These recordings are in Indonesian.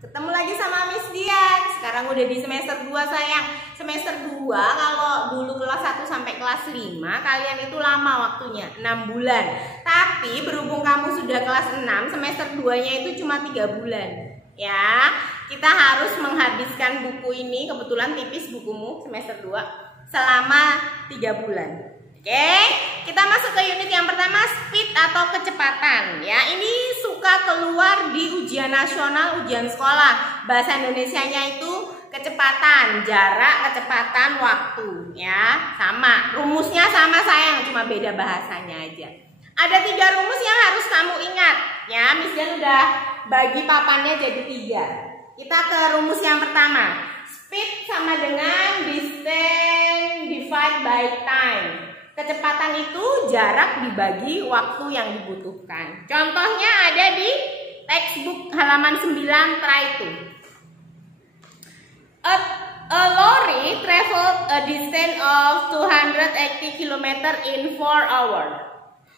Ketemu lagi sama Miss Dian. Sekarang udah di semester 2 sayang. Semester 2 kalau dulu kelas 1 sampai kelas 5 kalian itu lama waktunya, 6 bulan. Tapi berhubung kamu sudah kelas 6, semester 2-nya itu cuma 3 bulan. Ya, kita harus menghabiskan buku ini, kebetulan tipis bukumu semester 2, selama 3 bulan. Oke, kita masuk ke unit yang pertama, speed atau kecepatan. Ya, ini suka keluar di ujian nasional, ujian sekolah. Bahasa Indonesianya itu kecepatan, jarak, kecepatan, waktu. Ya, sama. Rumusnya sama sayang, cuma beda bahasanya aja. Ada 3 rumus yang harus kamu ingat. Ya, Miss Jan udah bagi papannya jadi 3. Kita ke rumus yang pertama. Speed sama dengan distance divided by time. Kecepatan itu jarak dibagi waktu yang dibutuhkan. Contohnya ada di textbook halaman 9, try to. A lorry traveled a distance of 280 km in 4 hours.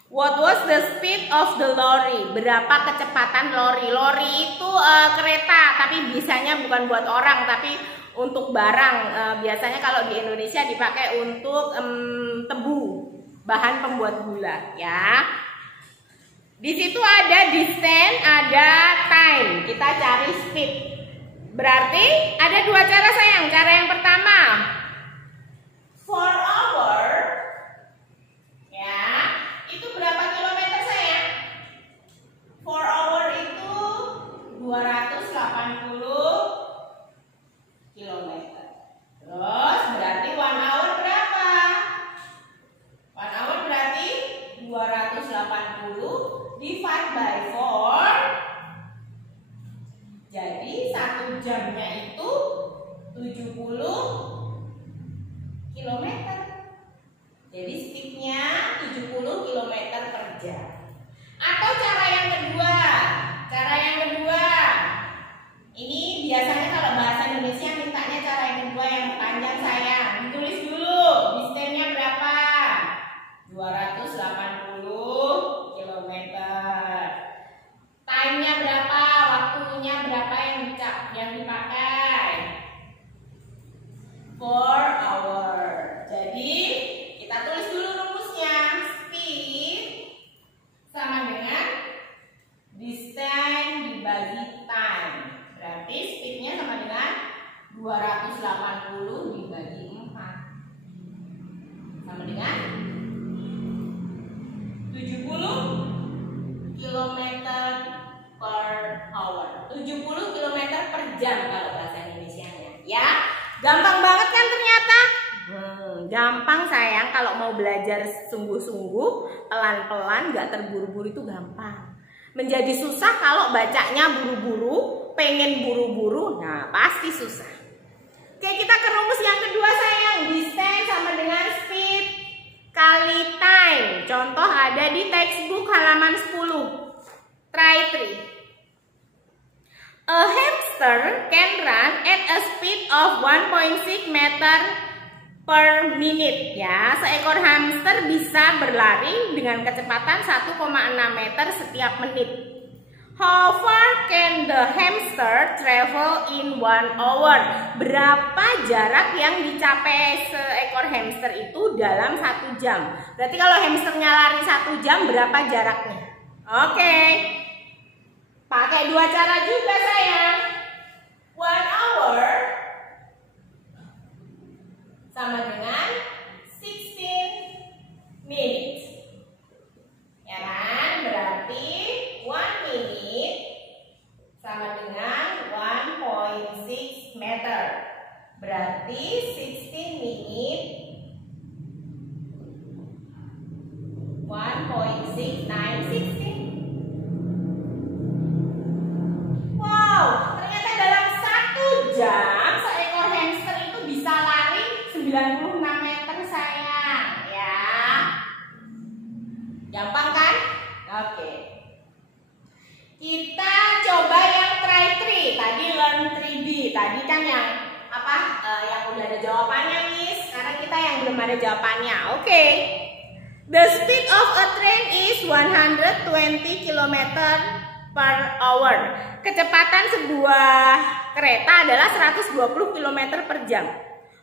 What was the speed of the lorry? Berapa kecepatan lorry? Lorry itu kereta, tapi bisanya bukan buat orang, tapi untuk barang. Biasanya kalau di Indonesia dipakai untuk tebu, bahan pembuat gula, ya. Di situ ada distance, ada time. Kita cari speed. Berarti ada 2 cara sayang. Cara yang pertama, 4 hour, ya. Itu berapa kilometer sayang? 4 hour itu 280 kilometer. Terus berarti 1 hour berapa? 1 hour berarti 280 divide by 4. Jadi 1 jamnya itu 70 kilometer. Jadi speednya 70 km per jam. Atau cara yang kedua. Cara yang kedua. Ini biasanya kalau bahasa Indonesia mintanya cara yang kedua yang panjang sayang. Ditulis dulu. Distance-nya berapa? 280 km. Time-nya berapa? Waktunya berapa yang dipakai? 4 hour. Jadi kita tulis dulu rumusnya. Speed sama dengan distance dibagi time. Berarti speednya sama dengan 280 dibagi 4. Sama dengan 70 km per hour. 70 km per jam kalau bahasa Indonesianya. Ya, gampang banget kan ternyata? Gampang sayang, kalau mau belajar sungguh-sungguh, pelan-pelan, gak terburu-buru itu gampang. Menjadi susah kalau bacanya buru-buru, pengen buru-buru, nah pasti susah. Oke, kita ke rumus yang kedua sayang. Distance sama dengan speed kali time. Contoh ada di textbook halaman 10. Try 3. A hamster can run at a speed of 1.6 meter per minute, ya. Seekor hamster bisa berlari dengan kecepatan 1,6 meter setiap menit. How far can the hamster travel in 1 hour? Berapa jarak yang dicapai seekor hamster itu dalam 1 jam? Berarti kalau hamsternya lari 1 jam, berapa jaraknya? Oke. Pakai 2 cara juga sayang. 1 hour sama dengan 16 minutes. Ya kan? Berarti 1 minute sama dengan 1.6 meter. Berarti 16 minute 1.6 times 16. Wow, ternyata dalam 1 jam seekor hamster itu bisa lari 96 meter sayang, ya. Gampang kan? Oke. Kita coba yang try 3. Tadi learn 3D. Tadi kan yang yang udah ada jawabannya, Miss. Sekarang kita yang belum ada jawabannya. Oke. The speed of a train is 120 km per hour. Kecepatan sebuah kereta adalah 120 km per jam.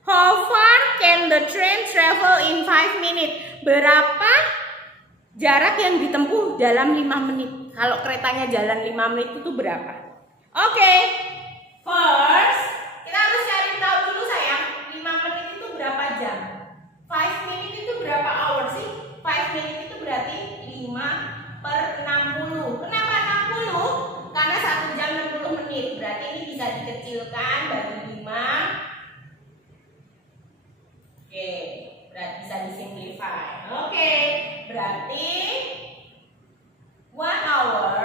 How far can the train travel in 5 minutes? Berapa jarak yang ditempuh dalam 5 menit? Kalau keretanya jalan 5 menit itu berapa? Oke. First, kita harus cari tahu dulu sayang, 5 menit itu berapa jam? 5 menit itu berapa hour sih? 5 menit itu berarti 5 per 60. Kenapa 60? Karena 1 jam 60 menit. Berarti ini bisa dikecilkan bagi 5. Oke, berarti bisa disimplify. Oke, berarti 1 hour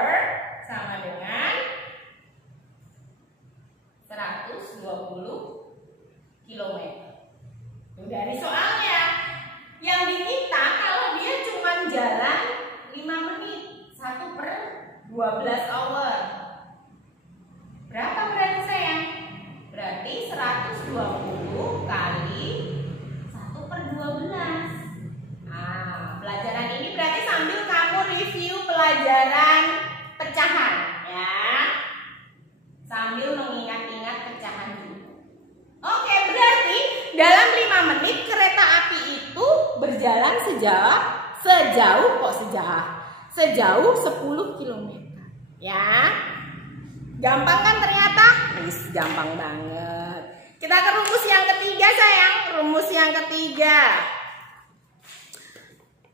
sama dengan 120 km. Dari soalnya yang diminta kalau dia cuma jalan 5 menit, 1 per 12 hour. Berapa berarti sayang? Berarti 120 kali 1 per 12. Nah, pelajaran ini berarti sambil kamu review pelajaran pecahan ya. Sambil mengingat-ingat pecahan juga. Oke, berarti dalam 5 menit kereta api itu berjalan sejauh 10 km. Ya. Gampang kan ternyata? Gampang banget. Kita ke rumus yang ketiga sayang. Rumus yang ketiga.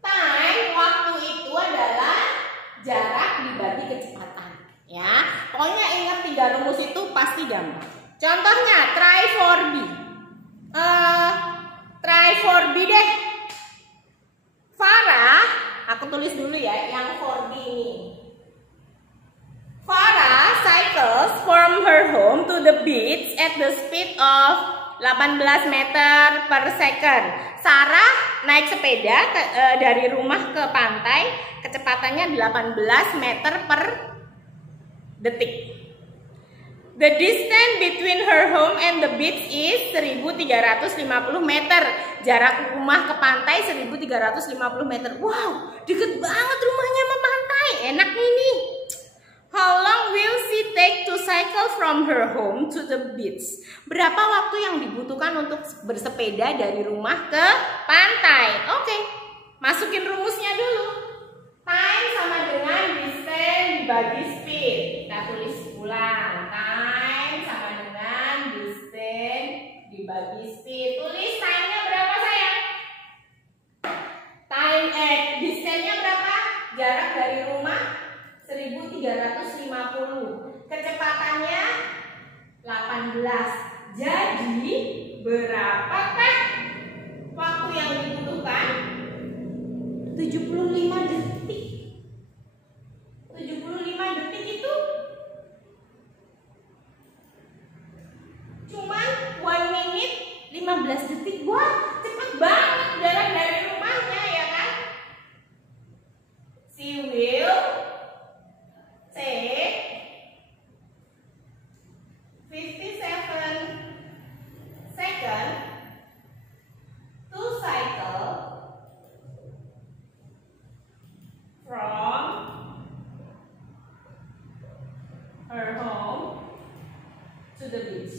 Time, waktu itu adalah jarak dibagi kecepatan. Ya, pokoknya ingat 3 rumus itu pasti gampang. Contohnya, try for B. Try for B deh. Farah, aku tulis dulu ya yang for B ini. Farah cycles from her home to the beach at the speed of 18 meter per second. Sarah naik sepeda dari rumah ke pantai, kecepatannya 18 meter per detik. The distance between her home and the beach is 1350 meter. Jarak rumah ke pantai 1350 meter. Wow, deket banget rumahnya sama pantai. Enak ini. How long will she take to cycle from her home to the beach? Berapa waktu yang dibutuhkan untuk bersepeda dari rumah ke pantai? Oke, masukin rumusnya dulu. Time sama dengan distance dibagi speed. Kita tulis ulang. Time sama dengan distance dibagi speed. Tulis time-nya berapa sayang? Distance-nya berapa? Jarak dari rumah 1350. Kecepatannya 18. Jadi berapakah waktu yang dibutuhkan? 75 detik. 75 detik itu cuman 1 minute 15 detik. Wah, cepet banget jarak dari rumahnya ya kan? She will take 57 seconds to cycle from her home to the beach.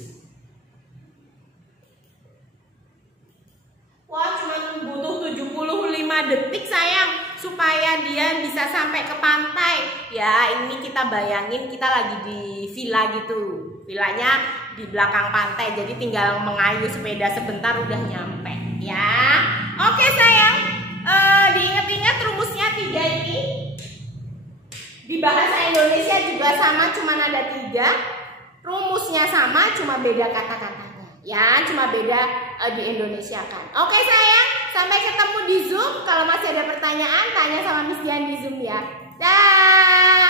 Wah, cuma butuh 75 detik sayang supaya dia bisa sampai ke pantai. Ya, ini kita bayangin kita lagi di villa gitu. Villanya di belakang pantai, jadi tinggal mengayuh sepeda sebentar udah nyampe. Ya, oke sayang. Diingat-ingat rumusnya 3 ini. Di bahasa Indonesia juga sama, cuma ada 3. Rumusnya sama, cuma beda kata-katanya. Ya, cuma beda di Indonesia kan. Oke sayang, sampai ketemu di Zoom. Kalau masih ada pertanyaan, tanya sama Miss Dian di Zoom ya. Dah.